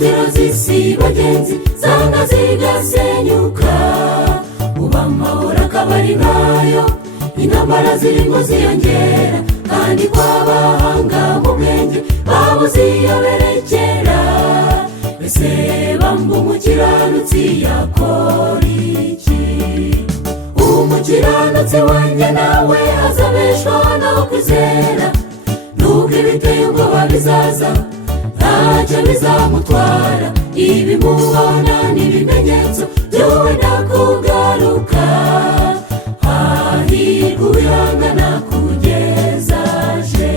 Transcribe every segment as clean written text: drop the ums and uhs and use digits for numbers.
inzitiro z'isi bagenzi zanga zigasenyuka, ubu amahoro akaba ari nkayo, intambara zirimo ziyongera, kandi kw'abahanga mu bwenge babuze iyo berekera. Ese bamba umukiranutsi yakora iki? Umukiranutsi wanjye nawe azabeshwaho no kwizera, nubwo ibiteye ubwoba bizaza ntacyo bizamutwara. Ibimubona n'ibimenyetso by'uwenda kugaruka, hahirwa uwihangana kugeza aje.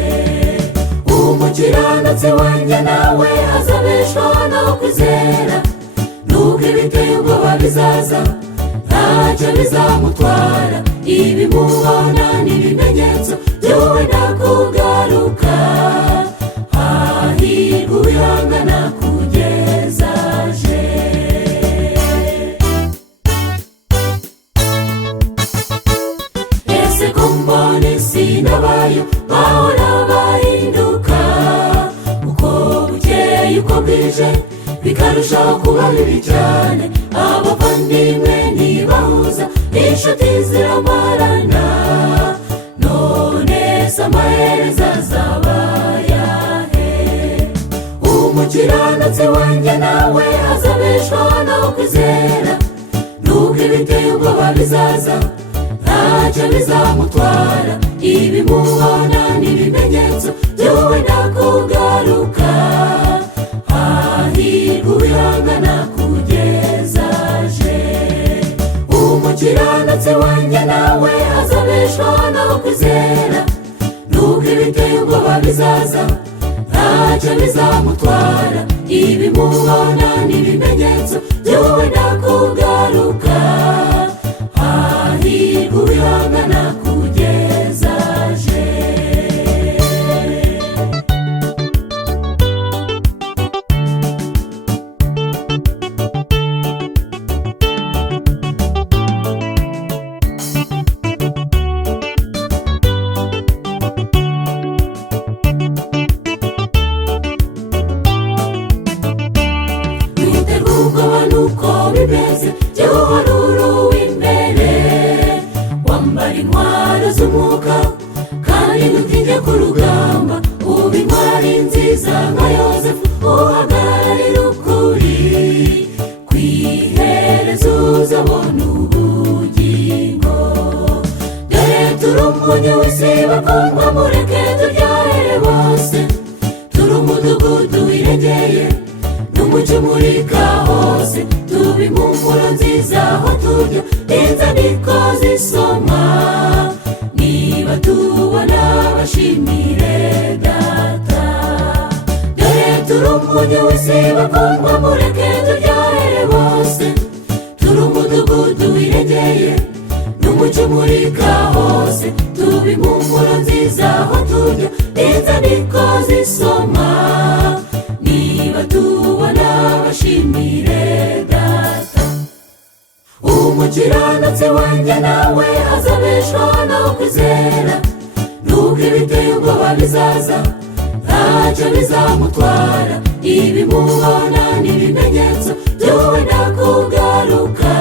Umukiranutsi wanjye nawe azabeshwaho no kwizera, nubwo ibiteye ubwoba bizaza ntacyo bizamutwara. Ibimubona n'ibimenyetso by'uwenda kugaruka, hahirwa uwihangana kugeza aje. Ese ko mbona isi n'abayo bahora bahinduka, uko bukeye uko bwije bikarushaho kuba bibi cyane. Abavandimwe ntibahuza, inshuti ziramarana, none se amaherezo azaba ayahe? Umukiranutsi wanjye nawe azabeshwaho no kwizera, nubwo ibiteye ubwoba bizaza ntacyo bizamutwara. Ibimubona n'ibimenyetso by'uwenda kugaruka, hahirwa uwihangana kugeza aje. Umukiranutsi wanjye nawe azabeshwaho no kwizera, nubwo ibiteye ubwoba bizaza ntacyo bizamutwara. Ibimubona n'ibimenyetso by'uwenda kugaruka, hahirwa uwihangana kugeza aje. Ntuterwe ubwoba nuko bimeze, jyewe uhora uw'imbere, wambara intwaro z'umwuka kandi ntutinye ku rugamba. Uba intwari nziza nka Yozefu, uhagararira ukuri, ku iherezo uzabona ubugingo. Dore turi umunyu w'isi bakundwa, mureke turyohere bose. Turi umudugudu wirengeye n'umucyo umurika hose, tuba impumuro nziza aho turya, inzandiko zisoma. Niba tubona bashimire Data. Dore turi umunyu w'isi bakundwa, mureke turyohere bose. Turi umudugudu wirengeye n'umucyo umurika hose, tuba impumuro nziza aho turya, inzandiko zisoma. Niba tubona bashimire Data. Umukiranutsi wanjye nawe azabeshwaho no kwizera, nubwo ibiteye ubwoba bizaza ntacyo bizamutwara. Ibimubona n'ibimenyetso by'uwenda kugaruka,